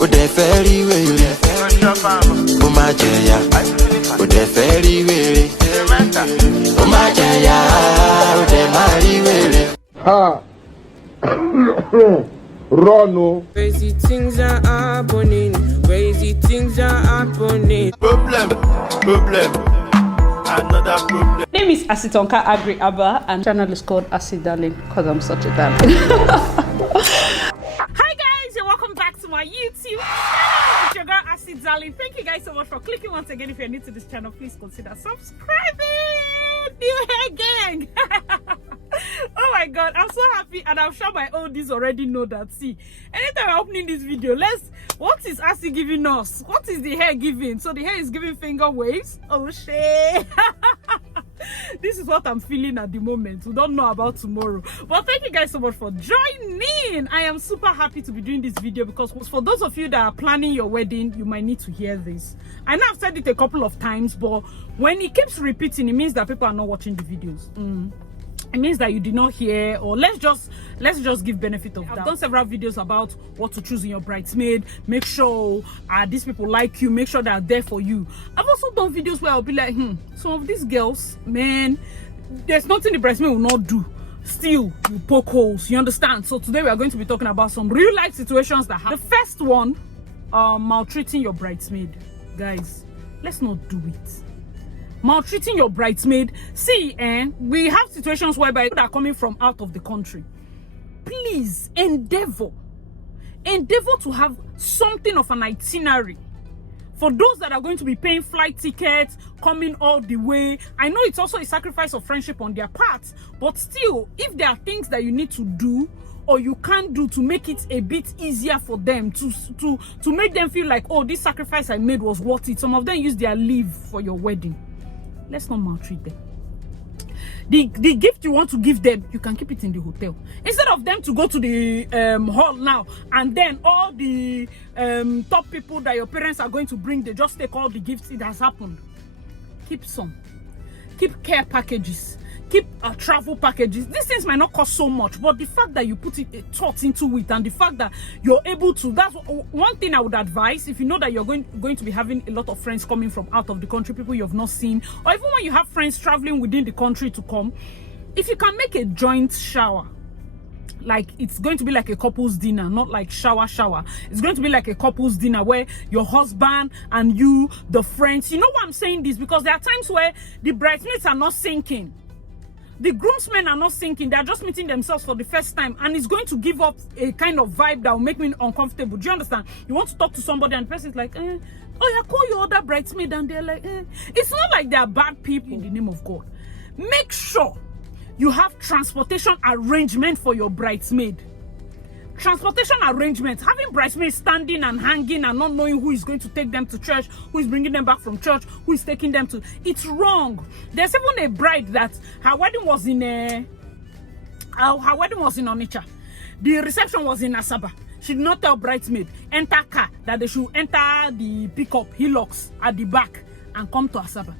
Ode feri wele. Umajeya. Ode feri wele. Umajeya. Ode mari wele. Ha. Run. Crazy things are happening. Crazy things are happening. Problem. Another problem. Name is Asitonka Agri Abba, and channel is called Acid Darling because I'm such a darling. Hi guys, and welcome back to my YouTube channel. It's your girl Acid Darling. Thank you guys so much for clicking once again. If you're new to this channel, please consider subscribing. New hair gang. Oh my god, I'm so happy, and I'm sure my oldies already know that. See, anytime I'm opening this video, what is Asi giving us? What is the hair giving? So the hair is giving finger waves. Oh shit. This is what I'm feeling at the moment. We don't know about tomorrow, but thank you guys so much for joining. I am super happy to be doing this video because for those of you that are planning your wedding, you might need to hear this. I know I've said it a couple of times, but when it keeps repeating, it means that people are not watching the videos. It means that you did not hear, or let's just give benefit of doubt. I've done several videos about what to choose in your bridesmaid. Make sure these people like you, make sure they are there for you. I've also done videos where I'll be like, some of these girls, man, there's nothing the bridesmaid will not do. Still, you poke holes, you understand? So today we are going to be talking about some real life situations that happen. The first one, maltreating your bridesmaid. Guys, let's not do it. Maltreating your bridesmaid. See, we have situations whereby people are coming from out of the country. Please endeavor to have something of an itinerary for those that are going to be paying flight tickets, coming all the way. I know it's also a sacrifice of friendship on their part, but still, if there are things that you need to do or you can't do to make it a bit easier for them, to make them feel like, oh, this sacrifice I made was worth it. Some of them use their leave for your wedding. Let's not maltreat them. The gift you want to give them, you can keep it in the hotel. Instead of them to go to the hall now, and then all the top people that your parents are going to bring, they just take all the gifts. It has happened. Keep some. Keep care packages. Keep travel packages. These things might not cost so much, but the fact that you put a thought into it, and the fact that you're able to, that's one thing I would advise. If you know that you're going to be having a lot of friends coming from out of the country, people you have not seen, or even when you have friends traveling within the country to come, if you can make a joint shower, like it's going to be like a couple's dinner, not like shower. It's going to be like a couple's dinner where your husband and you, the friends, you know why I'm saying this? Because there are times where the bridesmaids are not sinking. The groomsmen are not sinking. They're just meeting themselves for the first time, and it's going to give up a kind of vibe that will make me uncomfortable. Do you understand? You want to talk to somebody and the person is like, oh yeah, call your other bridesmaid, and they're like, It's not like they're bad people in the name of God. Make sure you have transportation arrangement for your bridesmaid. Transportation arrangement. Having bridesmaids standing and hanging and not knowing who is going to take them to church, who is bringing them back from church, who is taking them to, it's wrong. There's even a bride that her wedding was in Onitsha. The reception was in Asaba. She did not tell bridesmaid enter car, that they should enter the pickup hillocks at the back and come to Asaba.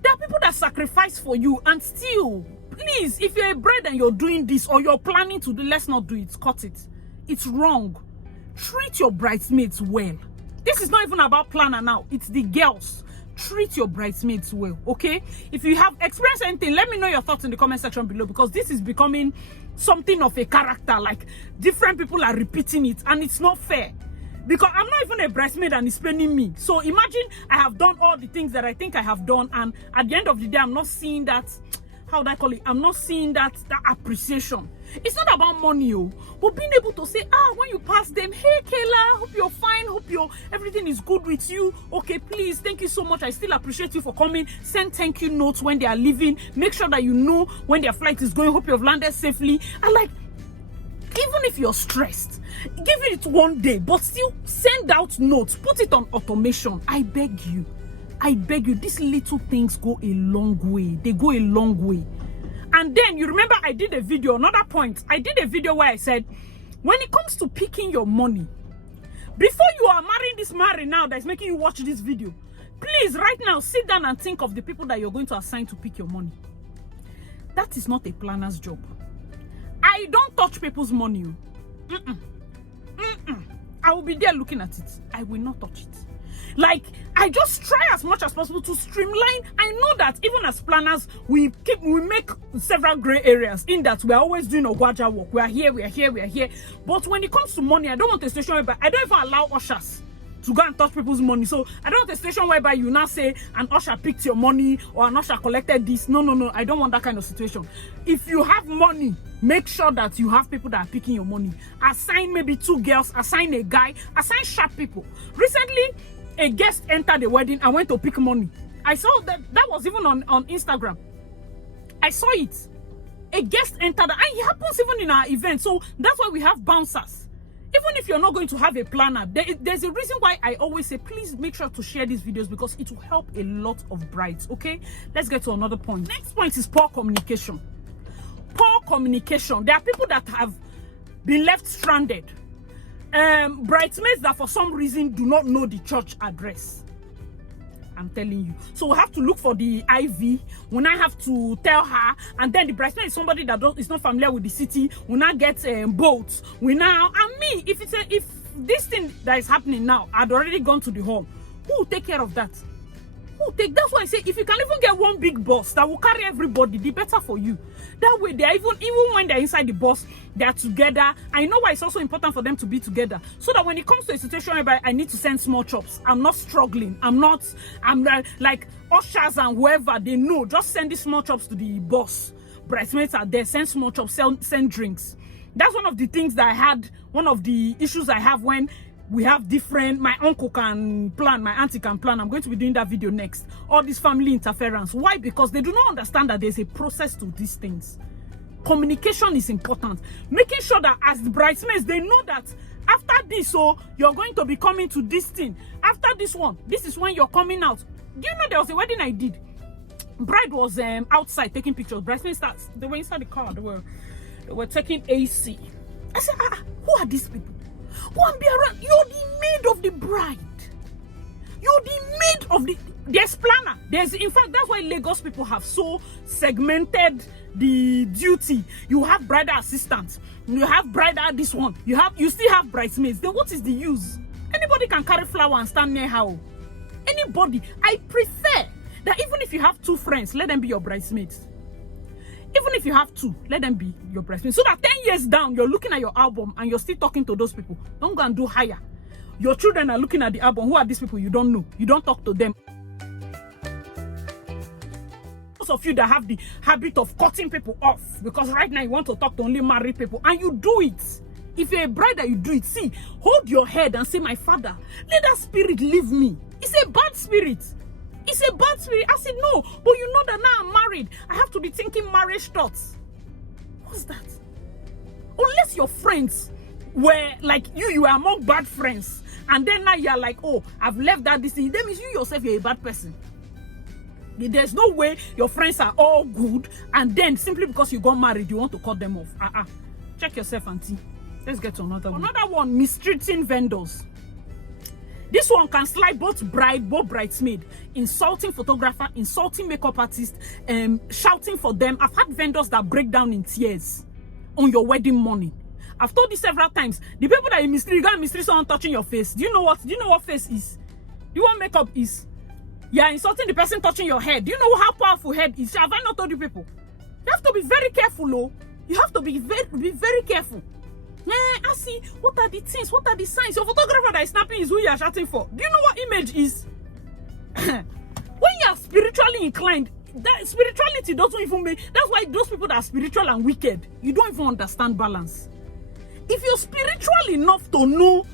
There are people that sacrifice for you, and still, please, if you're a bride and you're doing this, or you're planning to do, let's not do it. Cut it. It's wrong. Treat your bridesmaids well. This is not even about planner now. It's the girls. Treat your bridesmaids well, okay? If you have experienced anything, let me know your thoughts in the comment section below, because this is becoming something of a character. Like, different people are repeating it, and it's not fair. Because I'm not even a bridesmaid and it's paying me. So imagine I have done all the things that I think I have done, and at the end of the day, I'm not seeing that, how would I call it? I'm not seeing that appreciation. It's not about money, but being able to say, when you pass them, hey Kayla, hope you're fine, hope everything is good with you. Okay, please, thank you so much. I still appreciate you for coming. Send thank you notes when they are leaving. Make sure that you know when their flight is going. Hope you've landed safely. And like, even if you're stressed, give it one day, but still send out notes. Put it on automation. I beg you. These little things go a long way. They go a long way. And then you remember I did a video, another point. I did a video where I said, when it comes to picking your money, before you are marrying this man now that's making you watch this video, please right now sit down and think of the people that you're going to assign to pick your money. That is not a planner's job. I don't touch people's money. I will be there looking at it. I will not touch it. Like, I just try as much as possible to streamline. I know that even as planners, we make several gray areas in that we are always doing Ogwaja work. We are here. But when it comes to money, I don't want a situation whereby I don't even allow ushers to go and touch people's money. So I don't want a situation whereby you now say an usher picked your money or an usher collected this. No. I don't want that kind of situation. If you have money, make sure that you have people that are picking your money. Assign maybe 2 girls, assign a guy, assign sharp people. Recently, a guest entered the wedding and went to pick money. I saw that was even on Instagram. I saw it. A guest entered, and it happens even in our event. So that's why we have bouncers. Even if you're not going to have a planner, there's a reason why I always say, please make sure to share these videos because it will help a lot of brides. Okay, let's get to another point. Next point is poor communication. Poor communication. There are people that have been left stranded. Bridesmaids that for some reason do not know the church address. I'm telling you. So we have to look for the IV. When I have to tell her, and then the bridesmaid is somebody that is not familiar with the city. We now get boats. We now, and me, if this thing that is happening now had already gone to the hall, who will take care of that? That's why I say if you can even get one big bus that will carry everybody, the better for you. That way, they're even when they're inside the bus, they're together. I know why it's also important for them to be together, so that when it comes to a situation whereby I need to send small chops, I'm not struggling. I'm like ushers and whoever, they know, just send these small chops to the bus. Bridesmaids are there, send small chops, send drinks. That's one of the things that I had, one of the issues I have when we have different, my uncle can plan, my auntie can plan. I'm going to be doing that video next. All this family interference. Why? Because they do not understand that there's a process to these things. Communication is important. Making sure that as the bridesmaids, they know that after this, so you're going to be coming to this thing. After this one, this is when you're coming out. Do you know there was a wedding I did? Bride was outside taking pictures. Bridesmaids, they were inside the car. They were taking AC. I said, who are these people? Go and be around. You're the maid of the bride. You're the maid of there's planner. In fact, that's why Lagos people have so segmented the duty. You have bridal assistants. You have bridal this one. You still have bridesmaids. Then what is the use? Anybody can carry flower and stand near her. Anybody. I prefer that even if you have 2 friends, let them be your bridesmaids. Even if you have 2, let them be your bridesmaids. So that 10 years down, you're looking at your album and you're still talking to those people. Don't go and do higher. Your children are looking at the album. Who are these people? You don't know. You don't talk to them. Those of you that have the habit of cutting people off because right now you want to talk to only married people and you do it. If you're a bride that you do it, see, hold your head and say, my father, let that spirit leave me. It's a bad spirit. It's a bad spirit. I said, no, but you know that now I'm married. I have to be thinking marriage thoughts. What's that? Unless your friends were like you were among bad friends. And then now you're like, oh, I've left that this thing. That means you yourself, you're a bad person. There's no way your friends are all good. And then simply because you got married, you want to cut them off. Check yourself, auntie. Let's get to another one. Another one, mistreating vendors. This one can slide both bridesmaid, insulting photographer, insulting makeup artist, shouting for them. I've had vendors that break down in tears on your wedding morning. I've told this several times. The people that you mistreat, you can't mistreat someone touching your face. Do you know what face is? Do you know what makeup is? You're insulting the person touching your head. Do you know how powerful head is? Have I not told you people? You have to be very careful, oh. You have to be very careful. I see. What are the things? What are the signs? Your photographer that is snapping is who you are shouting for. Do you know what image is? When you are spiritually inclined, that spirituality doesn't even make. That's why those people that are spiritual and wicked, you don't even understand balance. If you're spiritual enough to know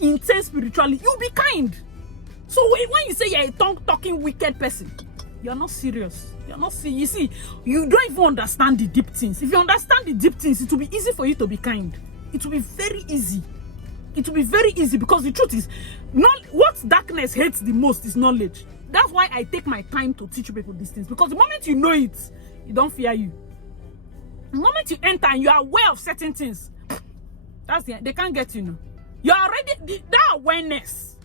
intense spirituality, you'll be kind. So when you say you're a tongue-talking wicked person, you're not serious. You're not serious. You see, you don't even understand the deep things. If you understand the deep things, it will be easy for you to be kind. It will be very easy. It will be very easy because the truth is, what darkness hates the most is knowledge. That's why I take my time to teach people these things. Because the moment you know it, it don't fear you. The moment you enter and you are aware of certain things, they can't get you now. You're already, that awareness,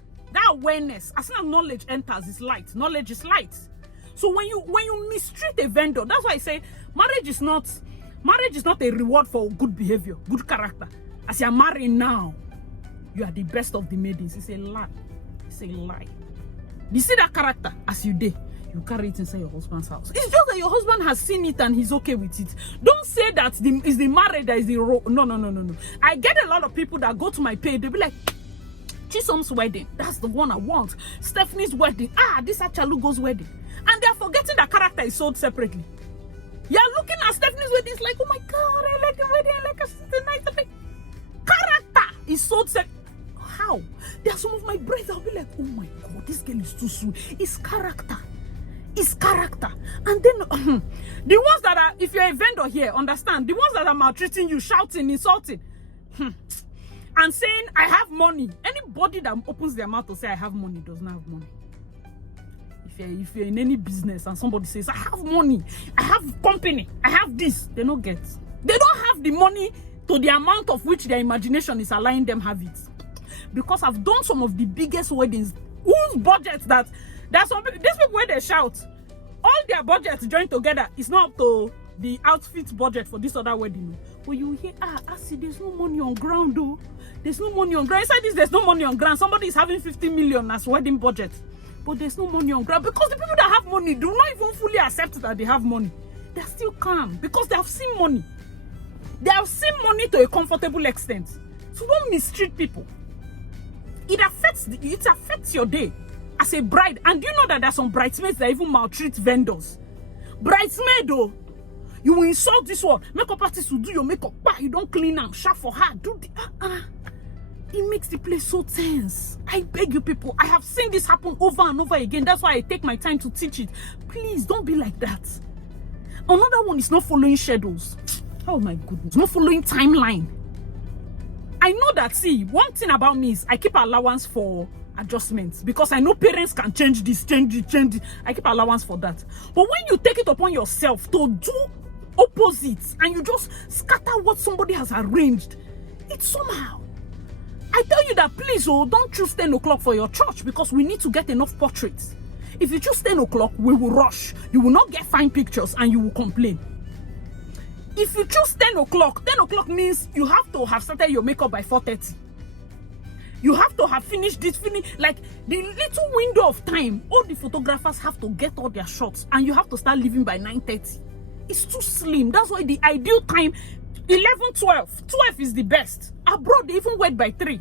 as soon as knowledge enters, is light. Knowledge is light. So when you mistreat a vendor, that's why I say marriage is not a reward for good behavior, good character. As you're married now, you are the best of the maidens. It's a lie. It's a lie. You see that character as you did, you carry it inside your husband's house. It's just that your husband has seen it and he's okay with it. Don't say that is the marriage that is the role. No. I get a lot of people that go to my page, they'll be like, Chisom's wedding, that's the one I want. Stephanie's wedding, this Achalugo's wedding. And they're forgetting that character is sold separately. You're looking at Stephanie's wedding, it's like, oh my God, I like the wedding, I like the night. Character is sold separately. How? There are some of my brides that'll be like, oh my God, this girl is too sweet. It's character. It's character. And then the ones that are, if you're a vendor here, understand, the ones that are maltreating you, shouting, insulting, and saying, I have money. Anybody that opens their mouth to say, I have money, does not have money. If you're in any business and somebody says, I have money, I have company, I have this, they don't get. They don't have the money to the amount of which their imagination is allowing them have it. Because I've done some of the biggest weddings whose budgets that there's some these people where they shout, all their budgets joined together is not up to the outfit budget for this other wedding. But you hear, see, there's no money on ground though. There's no money on ground. Inside this, there's no money on ground. Somebody is having 50 million as wedding budget. But there's no money on ground because the people that have money do not even fully accept that they have money. They're still calm because they have seen money. They have seen money to a comfortable extent. So don't mistreat people. It affects your day as a bride. And do you know that there's some bridesmaids that even maltreat vendors? Bridesmaid though, you will insult this one. Makeup artist will do your makeup, but you don't clean them, shop for her. Do the it makes the place so tense. I beg you people, I have seen this happen over and over again. That's why I take my time to teach it. Please don't be like that. Another one is not following schedules. Oh my goodness, not following timeline. I know that, see, one thing about me is I keep allowance for adjustments because I know parents can change this, change it. I keep allowance for that. But when you take it upon yourself to do opposites and you just scatter what somebody has arranged, it's somehow. I tell you that, please, don't choose 10 o'clock for your church because we need to get enough portraits. If you choose 10 o'clock, we will rush. You will not get fine pictures and you will complain. If you choose 10 o'clock means you have to have started your makeup by 4:30. You have to have finished this, like the little window of time, all the photographers have to get all their shots and you have to start leaving by 9:30. It's too slim. That's why the ideal time, 11, 12. 12 is the best. Abroad, they even wait by 3.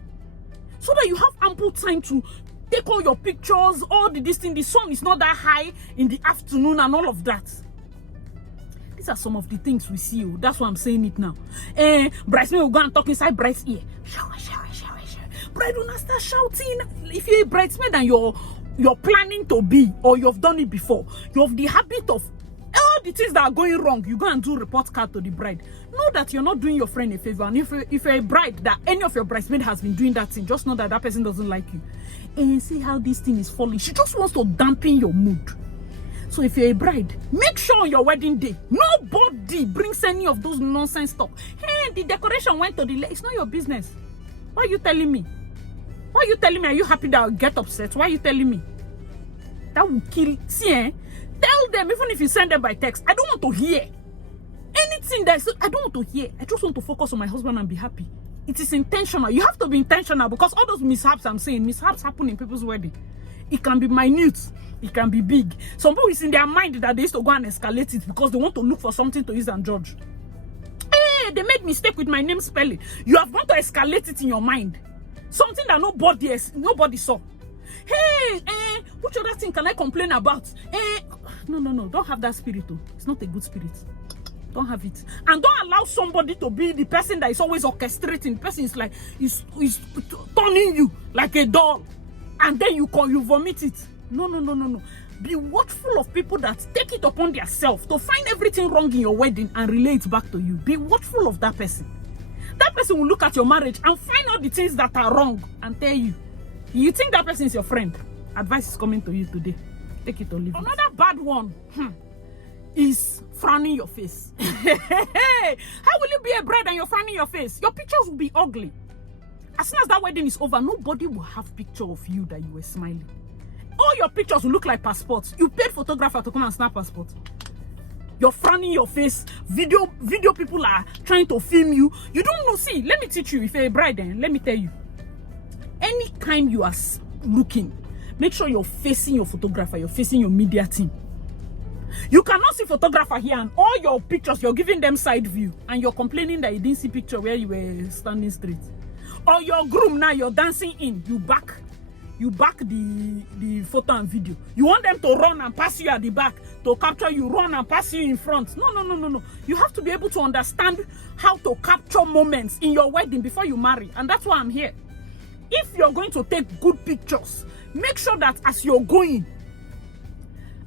So that you have ample time to take all your pictures, all the distance. The sun is not that high in the afternoon and all of that. These are some of the things we see. That's why I'm saying it now. Bridesmaid will go and talk inside bride's ear. Shower. Bride will not start shouting. If you're a bridesmaid and you're planning to be, or you've done it before, you have the habit of all the things that are going wrong, you go and do report card to the bride. Know that you're not doing your friend a favor. And if you're a bride that any of your bridesmaid has been doing that thing, just know that that person doesn't like you. And see how this thing is falling. She just wants to dampen your mood. So if you're a bride, make sure on your wedding day, nobody brings any of those nonsense stuff. Hey, the decoration went to the left. It's not your business. Why are you telling me? Why are you telling me? Are you happy that I'll get upset? Why are you telling me? That will kill. See, tell them, even if you send them by text, I don't want to hear anything that I don't want to hear. I just want to focus on my husband and be happy. It is intentional. You have to be intentional because all those mishaps I'm saying, mishaps happen in people's wedding. It can be minute. It can be big. Some people is in their mind that they used to go and escalate it because they want to look for something to use and judge. Hey, they made mistake with my name spelling. You have gone to escalate it in your mind. Something that nobody saw. Hey, which other thing can I complain about? No. Don't have that spirit. It's not a good spirit. Don't have it. And don't allow somebody to be the person that is always orchestrating. The person is like, is turning you like a doll. And then you vomit it. No. Be watchful of people that take it upon themselves to find everything wrong in your wedding and relay it back to you. Be watchful of that person. That person will look at your marriage and find out the things that are wrong and tell you. You think that person is your friend? Advice is coming to you today. Take it or leave it. Another bad one is frowning your face. How will you be a bride and you're frowning your face? Your pictures will be ugly. As soon as that wedding is over, nobody will have picture of you that you were smiling. All your pictures will look like passports. You paid photographer to come and snap passport. You're frowning your face. Video people are trying to film you. You don't know. See, let me teach you. If you're a bride, then let me tell you. anytime you are looking, make sure you're facing your photographer, you're facing your media team. You cannot see photographer here and all your pictures, you're giving them side view and you're complaining that you didn't see picture where you were standing straight. Or your groom now, you're dancing in, you back the photo and video. You want them to run and pass you at the back, to capture you, run and pass you in front. No. You have to be able to understand how to capture moments in your wedding before you marry. And that's why I'm here. If you're going to take good pictures, make sure that as you're going,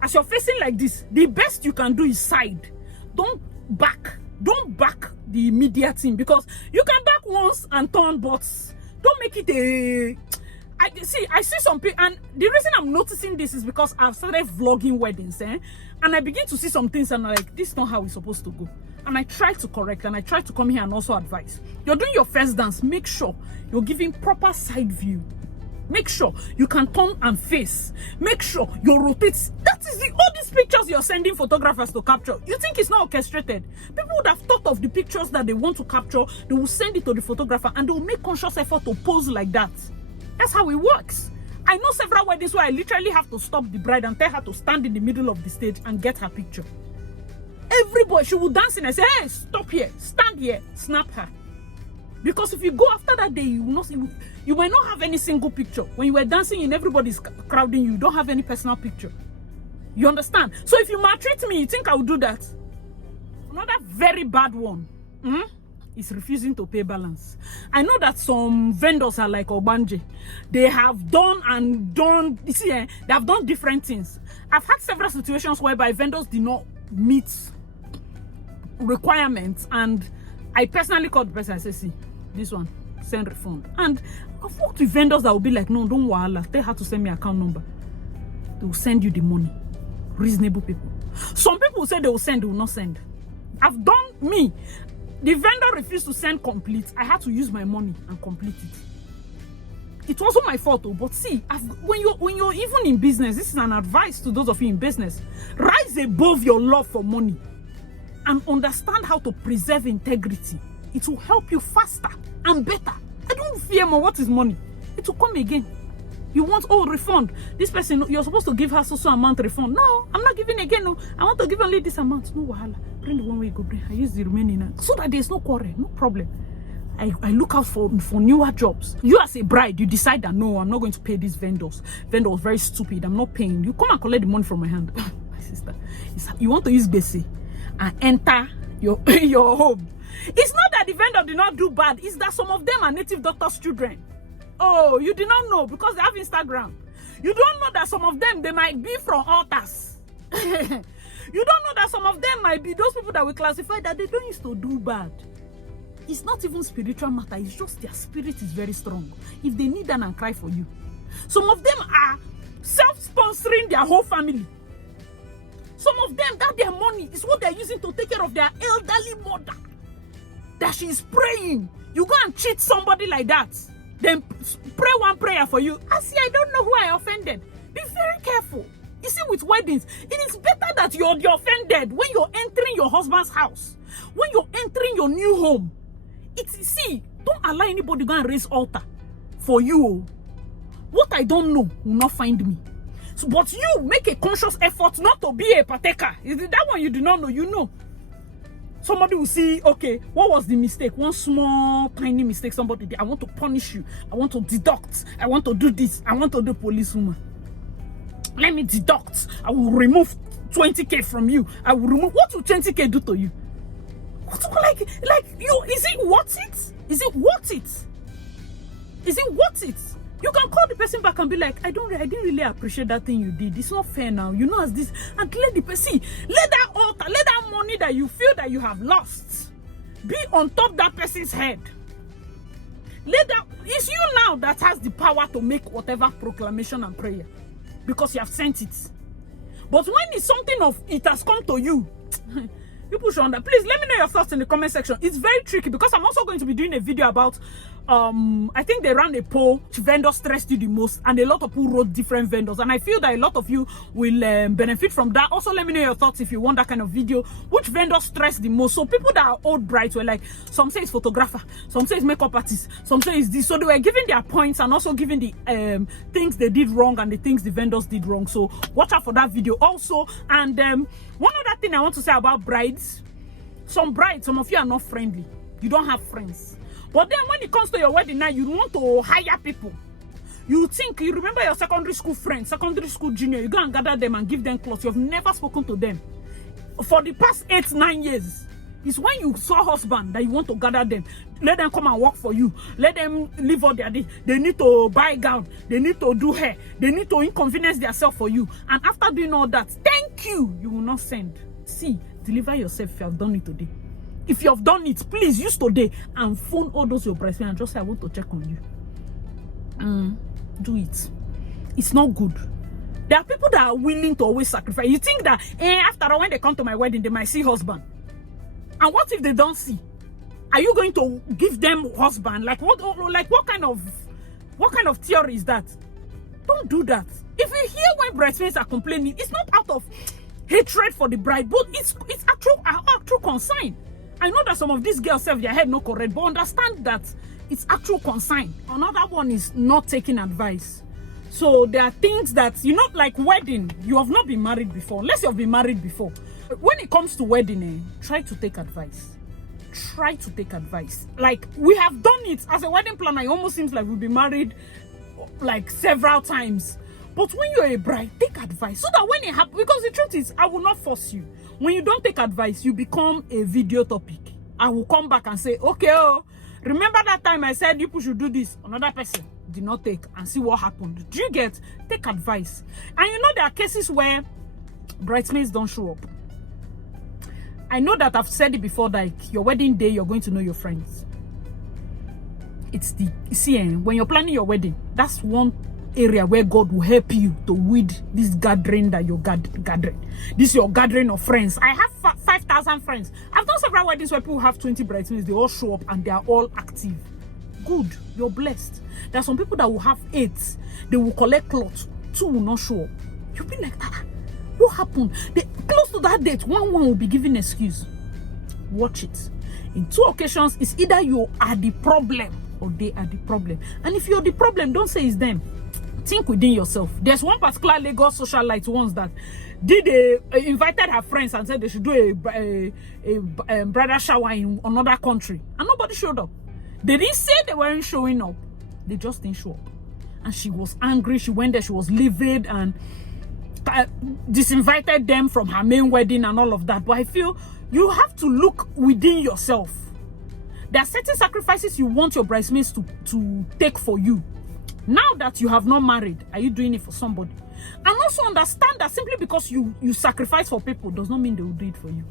as you're facing like this, the best you can do is side. Don't back the media team, because you can back once and turn, but don't make it a... I see some people, and the reason I'm noticing this is because I've started vlogging weddings, and I begin to see some things and I'm like, this is not how it's supposed to go. And I try to correct, and I try to come here and also advise. You're doing your first dance, make sure you're giving proper side view. Make sure you can turn and face. Make sure you rotate. That is all these pictures you're sending photographers to capture. You think it's not orchestrated? People would have thought of the pictures that they want to capture. They will send it to the photographer and they will make conscious effort to pose like that. That's how it works. I know several weddings where I literally have to stop the bride and tell her to stand in the middle of the stage and get her picture. Everybody, she will dance in and say, hey, stop here, stand here, snap her. Because if you go after that day, you might not have any single picture. When you were dancing and everybody's crowding you, don't have any personal picture. You understand? So if you maltreat me, you think I will do that? Another very bad one is refusing to pay balance. I know that some vendors are like Obanje. They have done, you see, they have done different things. I've had several situations whereby vendors did not meet requirements, and I personally called the person. I said, see, this one, send refund. And I've worked with vendors that will be like, no, don't worry, tell her to send me account number. They will send you the money. Reasonable people. Some people say they will send, they will not send. I've done me. The vendor refused to send complete. I had to use my money and complete it. It wasn't my fault though, but see, when you're even in business, this is an advice to those of you in business. Rise above your love for money and understand how to preserve integrity. It will help you faster and better. I don't fear more. What is money? It will come again. You want, oh, refund. This person, you're supposed to give her so amount refund. No, I'm not giving again. No, I want to give only this amount. No wahala. Bring the one way go bring. I use the remaining so that there's no quarrel, no problem. I look out for newer jobs. You as a bride, you decide that no, I'm not going to pay these vendors. Vendor was very stupid. I'm not paying. You come and collect the money from my hand. My sister, you want to use BC and enter your home. It's not that the vendor did not do bad. It's that some of them are native doctors' children. Oh, you did not know because they have Instagram. You don't know that some of them, they might be from altars. You don't know that some of them might be those people that we classify that they don't used to do bad. It's not even spiritual matter. It's just their spirit is very strong. If they need them and cry for you. Some of them are self-sponsoring their whole family. Some of them, that their money is what they're using to take care of their elderly mother. That she's praying. You go and cheat somebody like that. Then pray one prayer for you. I don't know who I offended. Be very careful. You see, with weddings, it is better that you're offended when you're entering your husband's house. When you're entering your new home. Don't allow anybody go and raise altar for you. What I don't know will not find me. So, but you make a conscious effort not to be a partaker. That one you do not know, you know. Somebody will see, okay, what was the mistake? One small, tiny mistake somebody did. I want to punish you. I want to deduct. I want to do this. I want to do policewoman. Let me deduct. I will remove 20K from you. I will remove. What will 20K do to you? Like you, is it worth it? Is it worth it? Is it worth it? You can call the person back and be like, I didn't really appreciate that thing you did. It's not fair now. You know, as this, and let the person, let that altar, let that money that you feel that you have lost be on top that person's head. It's you now that has the power to make whatever proclamation and prayer because you have sent it. But when it's something of it has come to you, you push on that. Please let me know your thoughts in the comment section. It's very tricky because I'm also going to be doing a video about I think they ran a poll, which vendor stressed you the most, and a lot of people wrote different vendors, and I feel that a lot of you will benefit from that. Also, let me know your thoughts if you want that kind of video. Which vendor stressed the most? So people that are old brides were like, some say it's photographer, some say it's makeup artist, some say it's this. So they were giving their points and also giving the things they did wrong and the things the vendors did wrong. So watch out for that video also. And one other thing I want to say about brides, some of you are not friendly. You don't have friends. But then when it comes to your wedding night, you want to hire people. You remember your secondary school friends, secondary school junior, you go and gather them and give them clothes. You've never spoken to them. For the past 8-9 years, it's when you saw husband that you want to gather them. Let them come and work for you. Let them live all their day. They need to buy gown. They need to do hair. They need to inconvenience themselves for you. And after doing all that, thank you, you will not send. See, deliver yourself if you have done it today. If you have done it, please use today and phone all those your bridesmaids and just say, I want to check on you. Do it. It's not good. There are people that are willing to always sacrifice. You think that after all, when they come to my wedding, they might see husband. And what if they don't see? Are you going to give them husband? Like what kind of theory is that? Don't do that. If you hear when bridesmaids are complaining, it's not out of hatred for the bride, but it's actual concern. I know that some of these girls have their head not correct, but understand that it's actual concern. Another one is not taking advice. So there are things that, like wedding, you have not been married before, unless you have been married before. When it comes to wedding, try to take advice. Try to take advice. Like, we have done it. As a wedding planner, it almost seems like we've been married like several times. But when you're a bride, take advice. So that when it happens, because the truth is, I will not force you. When you don't take advice, you become a video topic. I will come back and say, okay, remember that time I said you should do this? Another person did not take, and see what happened. Do you get? Take advice. And there are cases where bridesmaids don't show up. I know that I've said it before, like your wedding day, you're going to know your friends. When you're planning your wedding, that's one area where God will help you to weed this gathering that you're gathering. This is your gathering of friends. I have 5,000 friends. I've done several weddings where people have 20 bridesmaids. They all show up and they are all active. Good. You're blessed. There are some people that will have 8. They will collect clothes. 2 will not show up. You'll be like, what happened? Close to that date, one will be giving excuse. Watch it. In 2 occasions, it's either you are the problem or they are the problem. And if you're the problem, don't say it's them. Think within yourself. There's one particular Lagos socialite once that invited her friends and said they should do a bridal shower in another country, and nobody showed up. They didn't say they weren't showing up. They just didn't show up. And she was angry. She went there. She was livid and disinvited them from her main wedding and all of that. But I feel you have to look within yourself. There are certain sacrifices you want your bridesmaids to take for you. Now that you have not married, are you doing it for somebody? And also understand that simply because you sacrifice for people does not mean they will do it for you.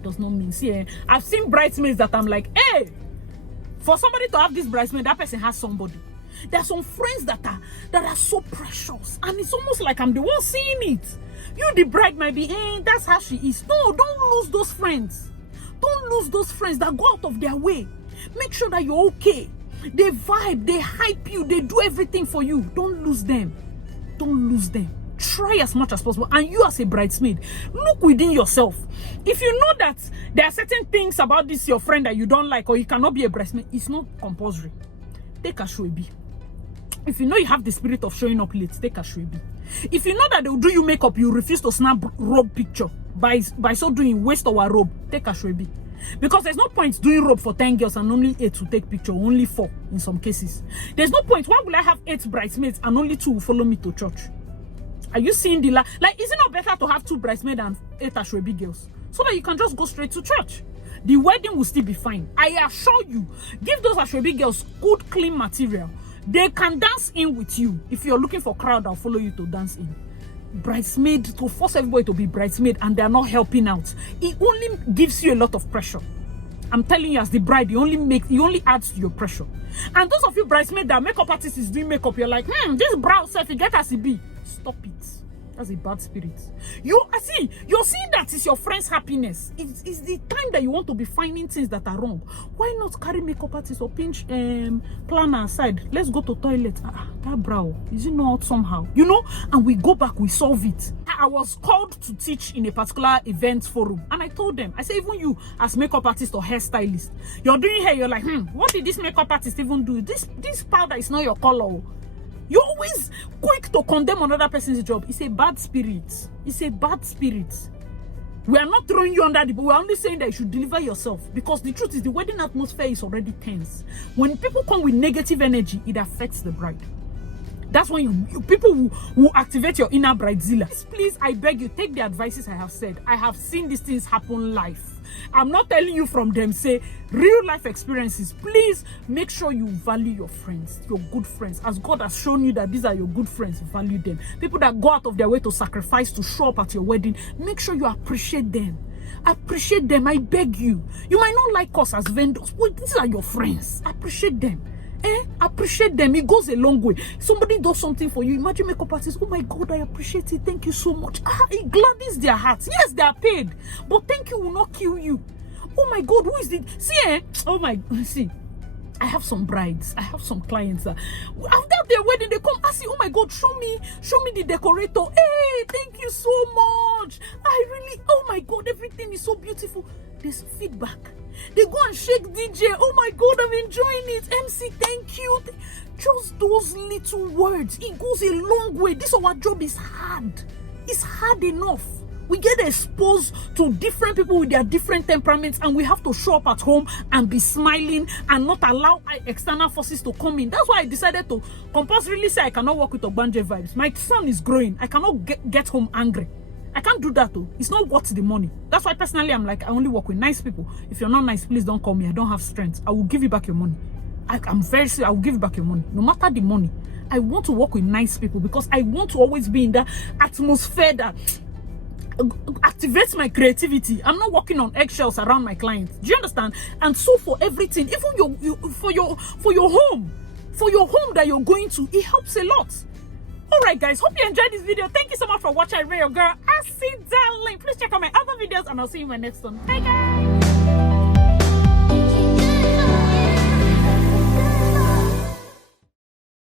Does not mean. See, I've seen bridesmaids that I'm like, hey, for somebody to have this bridesmaid, that person has somebody. There are some friends that are so precious, and it's almost like I'm the one seeing it. You, the bride, might be, hey, that's how she is. No, don't lose those friends. Don't lose those friends that go out of their way. Make sure that you're okay. They vibe, they hype you, they do everything for you. Don't lose them. Don't lose them. Try as much as possible. And you as a bridesmaid, look within yourself. If you know that there are certain things about this your friend that you don't like, or you cannot be a bridesmaid, it's not compulsory. Take a shoebi. If you know you have the spirit of showing up late, take a shoebi. If you know that they'll do you makeup, you refuse to snap robe picture. By so doing, waste our robe. Take a shoebi. Because there's no point doing robe for 10 girls and only 8 to take picture, only 4 in some cases. There's no point. Why will I have 8 bridesmaids and only 2 will follow me to church? Are you seeing the like? Is it not better to have 2 bridesmaids and 8 ashwebi girls, so that you can just go straight to church? The wedding will still be fine. I assure you. Give those ashwebi girls good, clean material. They can dance in with you. If you're looking for crowd, I'll follow you to dance in. Bridesmaid, to force everybody to be bridesmaid and they're not helping out, it only gives you a lot of pressure. I'm telling you, as the bride, it only adds to your pressure. And those of you bridesmaids that makeup artist is doing makeup, you're like, this brow self, you get as it be. Stop it. That's a bad spirit. You're seeing that it's your friend's happiness. It's the time that you want to be finding things that are wrong. Why not carry makeup artist or pinch planner aside? Let's go to toilet. That brow, is it not somehow? You know? And we go back, we solve it. I was called to teach in a particular event forum, and I told them, I say, even you as makeup artist or hairstylist, you're doing hair, you're like, what did this makeup artist even do? This powder is not your color. You're always quick to condemn another person's job. It's a bad spirit. It's a bad spirit. We are not throwing you under the boat. We're only saying that you should deliver yourself. Because the truth is, the wedding atmosphere is already tense. When people come with negative energy, it affects the bride. That's when people will activate your inner bridezilla. Please, I beg you, take the advices I have said. I have seen these things happen live. I'm not telling you from them, say real life experiences. Please make sure you value your friends, your good friends. As God has shown you that these are your good friends, value them. People that go out of their way to sacrifice to show up at your wedding, make sure you appreciate them. Appreciate them, I beg you. You might not like us as vendors, but these are your friends. Appreciate them. Appreciate them. It goes a long way. Somebody does something for you. Imagine makeup artists. Oh my God, I appreciate it. Thank you so much. It gladdens their hearts. Yes, they are paid, but thank you will not kill you. Oh my God, who is it? See, I have some brides. I have some clients that after their wedding they come ask you, oh my God, show me the decorator. Hey, thank you so much. Oh my God, everything is so beautiful. There's feedback. They go and shake DJ. Oh my God, I'm enjoying it. MC, thank you. Just those little words, it goes a long way. This our job is hard. It's hard enough. We get exposed to different people with their different temperaments, and we have to show up at home and be smiling and not allow external forces to come in. That's why I decided to compulsorily say I cannot work with Ogbanje vibes. My son is growing. I cannot get home angry. I can't do that though. It's not worth the money. That's why personally I'm like, I only work with nice people. If you're not nice, please don't call me. I don't have strength. I will give you back your money. I'm very serious. I will give you back your money. No matter the money. I want to work with nice people because I want to always be in that atmosphere that activates my creativity. I'm not working on eggshells around my clients. Do you understand? And so for everything, even for your home that you're going to, it helps a lot. Alright guys, hope you enjoyed this video. Thank you so much for watching. I read your girl Acid Darling. Please check out my other videos and I'll see you in my next one. Bye guys.